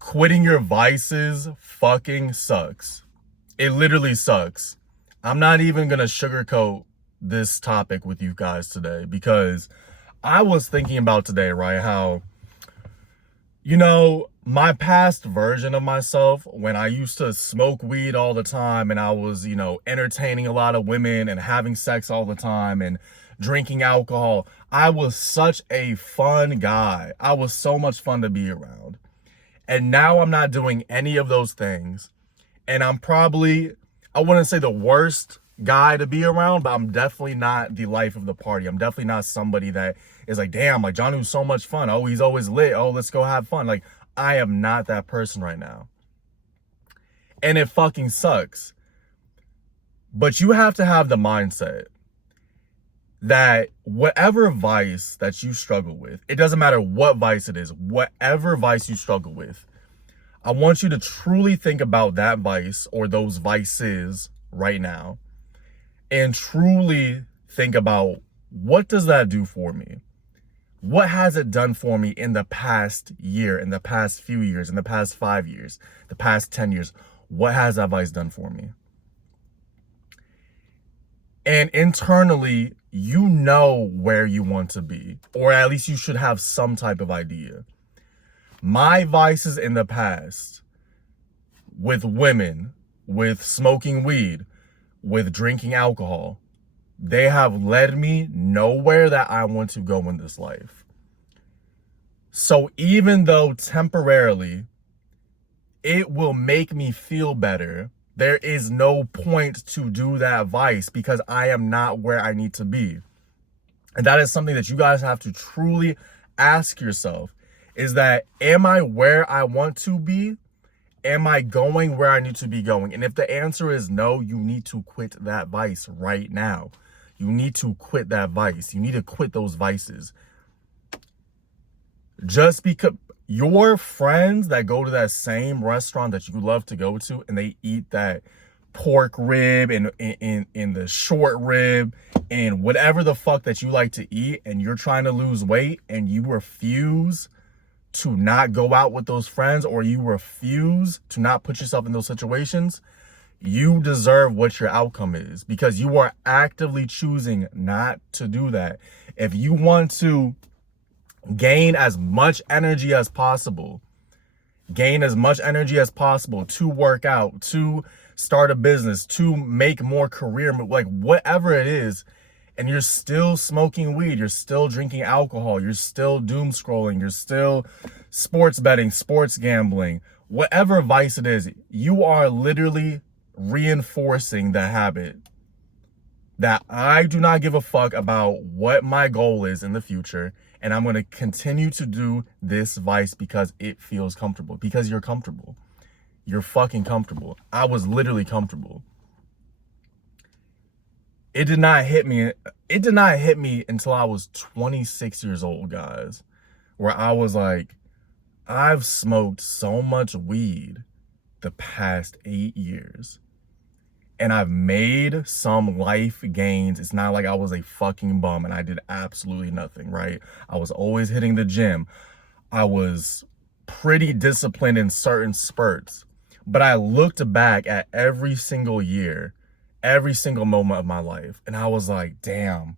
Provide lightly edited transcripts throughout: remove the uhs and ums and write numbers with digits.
Quitting your vices fucking sucks. It literally sucks. I'm not even gonna sugarcoat this topic with you guys today because I was thinking about today, right? How, my past version of myself, when I used to smoke weed all the time and I was, entertaining a lot of women and having sex all the time and drinking alcohol, I was such a fun guy. I was so much fun to be around. And now I'm not doing any of those things. And I'm probably, I wouldn't say the worst guy to be around, but I'm definitely not the life of the party. I'm definitely not somebody that is like, damn, like Johnny was so much fun. Oh, he's always lit. Oh, let's go have fun. Like, I am not that person right now. And it fucking sucks. But you have to have the mindset that whatever vice that you struggle with, it doesn't matter what vice it is, whatever vice you struggle with, I want you to truly think about that vice or those vices right now and truly think about, what does that do for me? What has it done for me in the past year, in the past few years, in the past 5 years, the past 10 years? What has that vice done for me? And internally, you know where you want to be, or at least you should have some type of idea. My vices in the past, with women, with smoking weed, with drinking alcohol, they have led me nowhere that I want to go in this life. So even though temporarily it will make me feel better, there is no point to do that vice because I am not where I need to be. And that is something that you guys have to truly ask yourself, is that, am I where I want to be? Am I going where I need to be going? And if the answer is no, you need to quit that vice right now. You need to quit that vice. You need to quit those vices. Just because your friends that go to that same restaurant that you love to go to and they eat that pork rib and in the short rib and whatever the fuck that you like to eat, and you're trying to lose weight and you refuse to not go out with those friends, or you refuse to not put yourself in those situations, you deserve what your outcome is because you are actively choosing not to do that. If you want to gain as much energy as possible to work out, to start a business, to make more career, like whatever it is, and you're still smoking weed, you're still drinking alcohol, you're still doom scrolling, you're still sports betting, sports gambling, whatever vice it is, you are literally reinforcing the habit that I do not give a fuck about what my goal is in the future, and I'm going to continue to do this vice because it feels comfortable, because you're comfortable. You're fucking comfortable. I was literally comfortable. It did not hit me until I was 26 years old, guys, where I was like, I've smoked so much weed the past 8 years. And I've made some life gains. It's not like I was a fucking bum and I did absolutely nothing, right? I was always hitting the gym. I was pretty disciplined in certain spurts. But I looked back at every single year, every single moment of my life, and I was like, damn,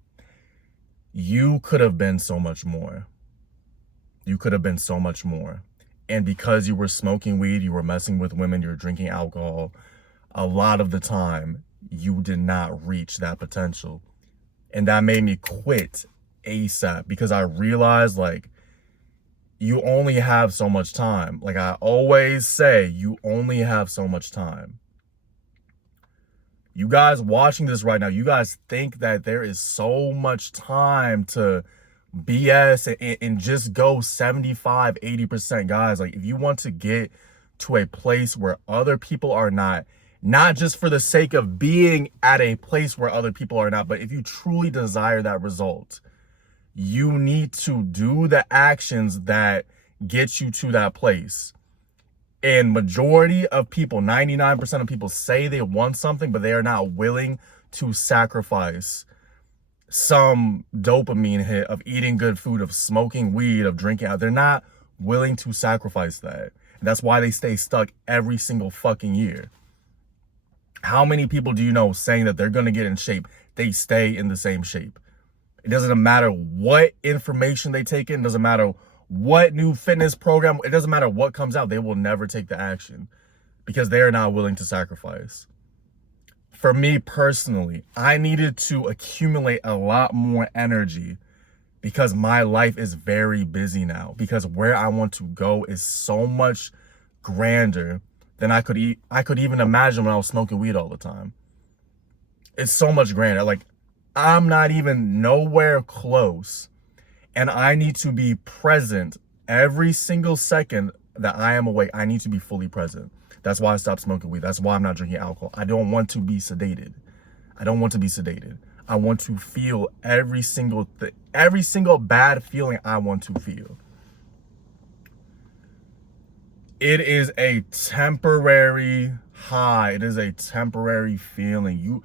you could have been so much more. You could have been so much more. And because you were smoking weed, you were messing with women, you were drinking alcohol, a lot of the time, you did not reach that potential. And that made me quit ASAP because I realized, like, you only have so much time. Like I always say, you only have so much time. You guys watching this right now, you guys think that there is so much time to BS and just go 75, 80%. Guys, like, if you want to get to a place where other people are not just for the sake of being at a place where other people are not, but if you truly desire that result, you need to do the actions that get you to that place. And majority of people, 99% of people, say they want something, but they are not willing to sacrifice some dopamine hit of eating good food, of smoking weed, of drinking out. They're not willing to sacrifice that. That's why they stay stuck every single fucking year. How many people do you know saying that they're going to get in shape, they stay in the same shape? It doesn't matter what information they take in, doesn't matter what new fitness program, it doesn't matter what comes out, they will never take the action because they are not willing to sacrifice. For me personally, I needed to accumulate a lot more energy because my life is very busy now, because where I want to go is so much grander than I could even imagine when I was smoking weed all the time. It's so much grander. Like, I'm not even nowhere close, and I need to be present every single second that I am awake. I need to be fully present. That's why I stopped smoking weed. That's why I'm not drinking alcohol. I don't want to be sedated. I don't want to be sedated. I want to feel every single bad feeling I want to feel. It is a temporary high. It is a temporary feeling. You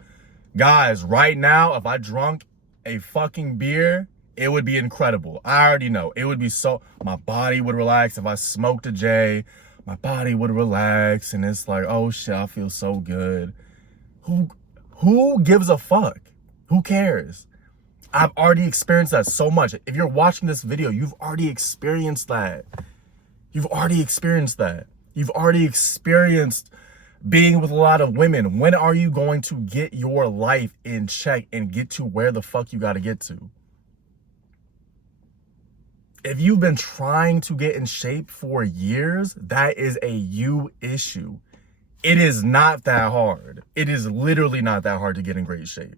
guys, right now, if I drunk a fucking beer, it would be incredible. I already know. It would be so, my body would relax. If I smoked a J, my body would relax, and it's like, oh shit, I feel so good. Who gives a fuck? Who cares? I've already experienced that so much. If you're watching this video, you've already experienced that. You've already experienced that. You've already experienced being with a lot of women. When are you going to get your life in check and get to where the fuck you got to get to? If you've been trying to get in shape for years, that is a you issue. It is not that hard. It is literally not that hard to get in great shape.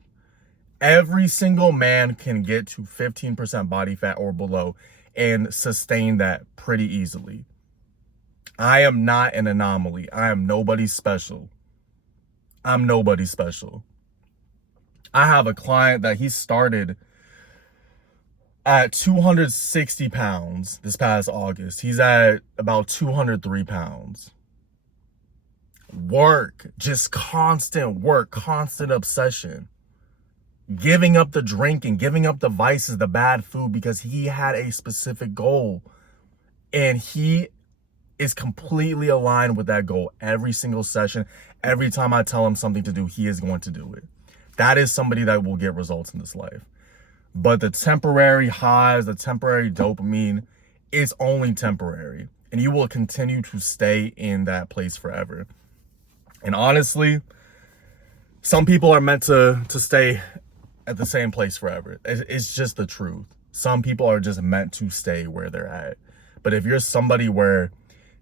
Every single man can get to 15% body fat or below and sustain that pretty easily. I am not an anomaly. I am nobody special. I'm nobody special. I have a client that he started at 260 pounds this past August. He's at about 203 pounds. Work, just constant work, constant obsession. Giving up the drinking, giving up the vices, the bad food, because he had a specific goal. And he is completely aligned with that goal every single session. Every time I tell him something to do, he is going to do it. That is somebody that will get results in this life. But the temporary highs, the temporary dopamine is only temporary. And you will continue to stay in that place forever. And honestly, some people are meant to stay at the same place forever. It's just the truth. Some people are just meant to stay where they're at. But if you're somebody where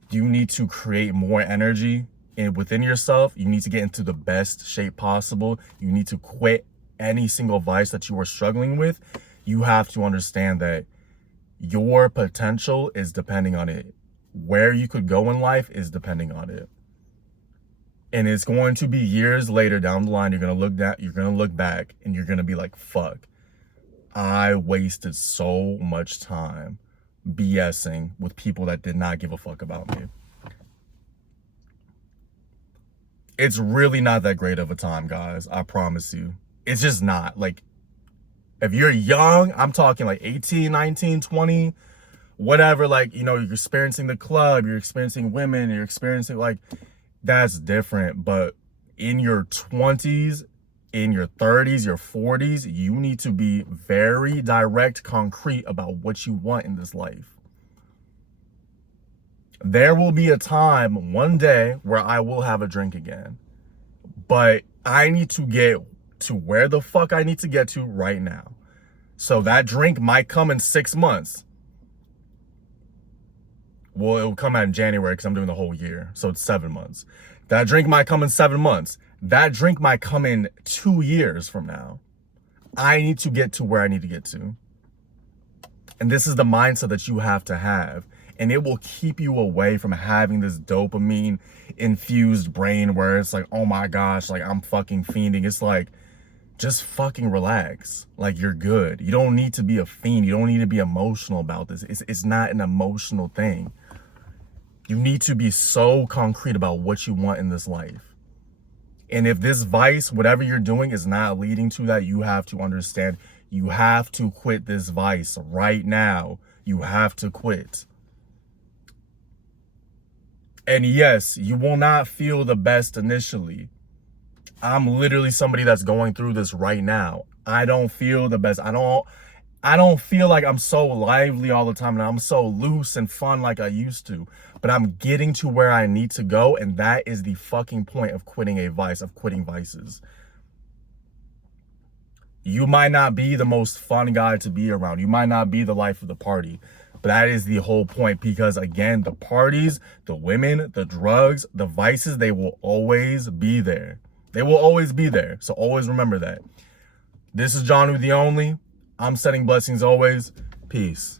you need to create more energy within yourself, you need to get into the best shape possible, you need to quit any single vice that you are struggling with, you have to understand that your potential is depending on it. Where you could go in life is depending on it. And it's going to be years later down the line, you're going to look back and you're going to be like, fuck, I wasted so much time BSing with people that did not give a fuck about me. It's really not that great of a time, guys. I promise you. It's just not. Like, if you're young, I'm talking like 18, 19, 20, whatever, like, you know, you're experiencing the club, you're experiencing women, you're experiencing, like, that's different. But in your 20s, in your 30s, your 40s, you need to be very direct, concrete about what you want in this life. There will be a time one day where I will have a drink again, but I need to get to where the fuck I need to get to right now. So that drink might come in 6 months. Well, it will come out in January because I'm doing the whole year. So it's 7 months. That drink might come in 7 months. That drink might come in 2 years from now. I need to get to where I need to get to. And this is the mindset that you have to have. And it will keep you away from having this dopamine infused brain where it's like, oh my gosh, like I'm fucking fiending. It's like, just fucking relax. Like, you're good. You don't need to be a fiend. You don't need to be emotional about this. It's not an emotional thing. You need to be so concrete about what you want in this life. And if this vice, whatever you're doing, is not leading to that, you have to understand you have to quit this vice right now. You have to quit. And yes, you will not feel the best initially. I'm literally somebody that's going through this right now. I don't feel the best. I don't feel like I'm so lively all the time and I'm so loose and fun like I used to. But I'm getting to where I need to go, and that is the fucking point of quitting a vice, of quitting vices. You might not be the most fun guy to be around. You might not be the life of the party. But that is the whole point, because again, the parties, the women, the drugs, the vices, they will always be there. They will always be there. So always remember that. This is John with the Only. I'm sending blessings always. Peace.